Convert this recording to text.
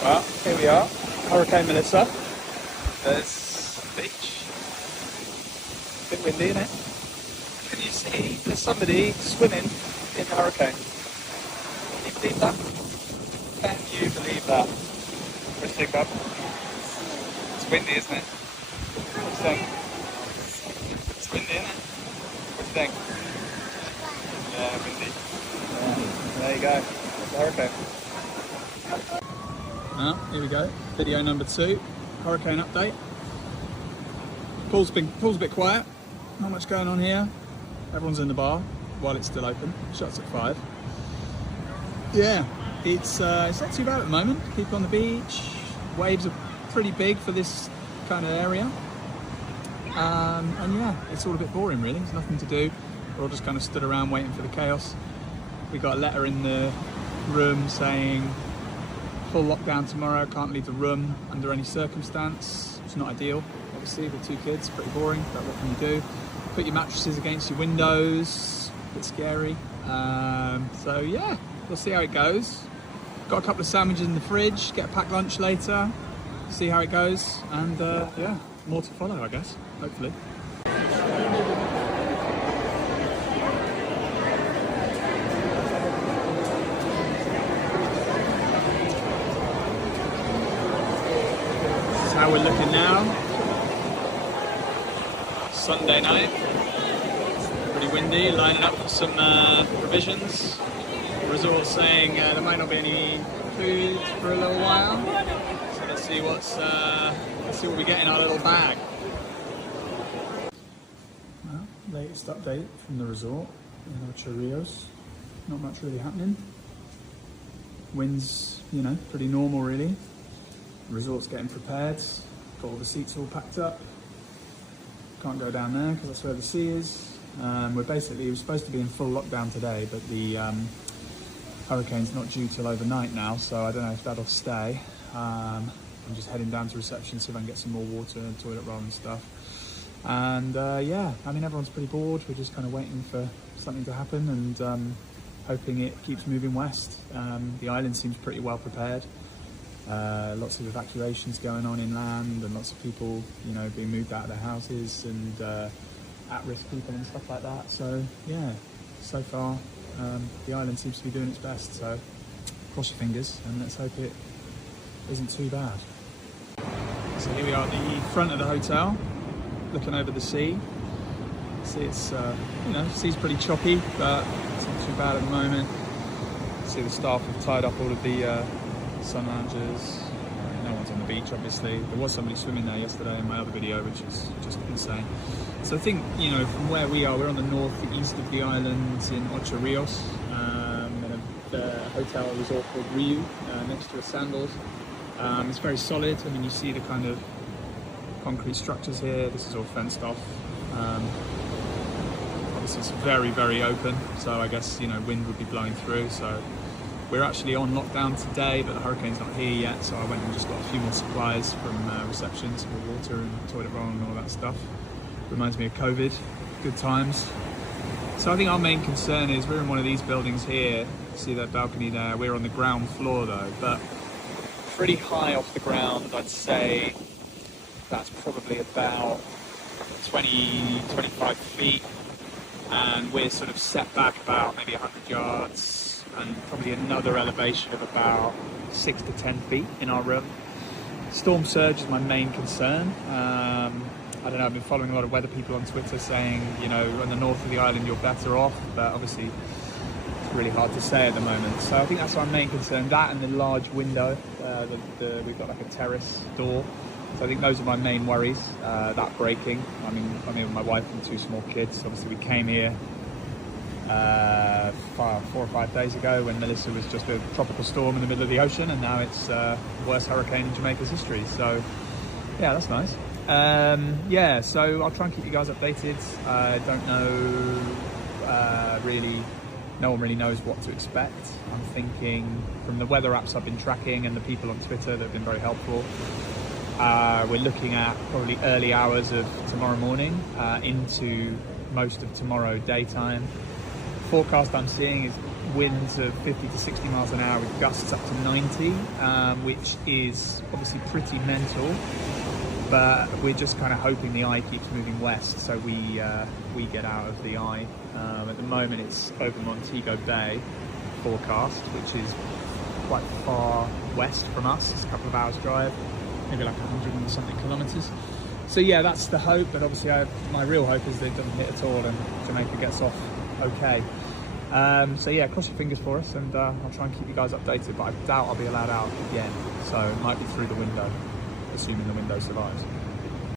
Well, here we are, Hurricane Melissa. There's the beach. A bit windy, isn't it? Can you see there's somebody swimming in the hurricane? Can you believe that? Can you believe that? What do you think, Bob? It's windy, isn't it? What do you think? It's windy, isn't it? What do you think? Yeah, windy. Yeah. There you go. That's the hurricane. Now, here we go. Video number 2. Hurricane update. Pool's a bit quiet. Not much going on here. Everyone's in the bar while it's still open. Shuts at 5. Yeah, it's not too bad at the moment. People on the beach. Waves are pretty big for this kind of area. And yeah, it's all a bit boring really. There's nothing to do. We're all just kind of stood around waiting for the chaos. We got a letter in the room saying full lockdown tomorrow, can't leave the room under any circumstance. It's not ideal, obviously, with 2 kids, pretty boring, but what can you do? Put your mattresses against your windows, a bit scary. So yeah, we'll see how it goes. Got a couple of sandwiches in the fridge, get a packed lunch later, see how it goes, and yeah, more to follow, I guess, hopefully. How we're looking now. Sunday night, pretty windy, lining up for some provisions. The resort saying there might not be any food for a little while, so let's see what we get in our little bag. Well, latest update from the resort in Ocho Rios. Not much really happening. Winds, you know, pretty normal really. The resort's getting prepared, got all the seats all packed up. Can't go down there because that's where the sea is. We're supposed to be in full lockdown today, but the hurricane's not due till overnight now, so I don't know if that'll stay. I'm just heading down to reception, see if I can get some more water and toilet roll and stuff. And yeah, I mean, everyone's pretty bored. We're just kind of waiting for something to happen and hoping it keeps moving west. The island seems pretty well prepared. Lots of evacuations going on inland and lots of people, you know, being moved out of their houses and at-risk people and stuff like that. So yeah, so far the island seems to be doing its best. So cross your fingers and let's hope it isn't too bad. So here we are at the front of the hotel, looking over the sea. See, it's you know, the sea's pretty choppy, but it's not too bad at the moment. See, the staff have tied up all of the sun loungers. No one's on the beach, obviously. There was somebody swimming there yesterday in my other video, which is just insane. So I think, you know, from where we are, we're on the northeast of the island in Ocho Rios, in a hotel resort called Riu, next to a Sandals. It's very solid. I mean, you see the kind of concrete structures here. This is all fenced off. Obviously, it's very, very open. So I guess, you know, wind would be blowing through. So we're actually on lockdown today, but the hurricane's not here yet, so I went and just got a few more supplies from reception, some more water and toilet roll and all that stuff. Reminds me of COVID, good times. So I think our main concern is we're in one of these buildings here. See that balcony there? We're on the ground floor though, but pretty high off the ground. I'd say that's probably about 20, 25 feet, and we're sort of set back about maybe 100 yards. And probably another elevation of about 6 to 10 feet in our room. Storm surge is my main concern. I don't know, I've been following a lot of weather people on Twitter saying, you know, on the north of the island you're better off, but obviously it's really hard to say at the moment. So I think that's our main concern, that and the large window. We've got like a terrace door. So I think those are my main worries, that breaking. I mean, I'm here with my wife and 2 small kids. Obviously we came here 4 or 5 days ago when Melissa was just a tropical storm in the middle of the ocean, and now it's the worst hurricane in Jamaica's history. So yeah, that's nice. Yeah, so I'll try and keep you guys updated. I don't know really, no one really knows what to expect. I'm thinking from the weather apps I've been tracking and the people on Twitter that have been very helpful, we're looking at probably early hours of tomorrow morning into most of tomorrow daytime. Forecast I'm seeing is winds of 50 to 60 miles an hour with gusts up to 90, which is obviously pretty mental. But we're just kind of hoping the eye keeps moving west, so we get out of the eye. At the moment, it's over Montego Bay forecast, which is quite far west from us. It's a couple of hours drive, maybe like 100 and something kilometers. So yeah, that's the hope. But obviously, my real hope is that it doesn't hit at all and Jamaica gets off okay. So yeah, cross your fingers for us, and I'll try and keep you guys updated. But I doubt I'll be allowed out again, so it might be through the window, assuming the window survives.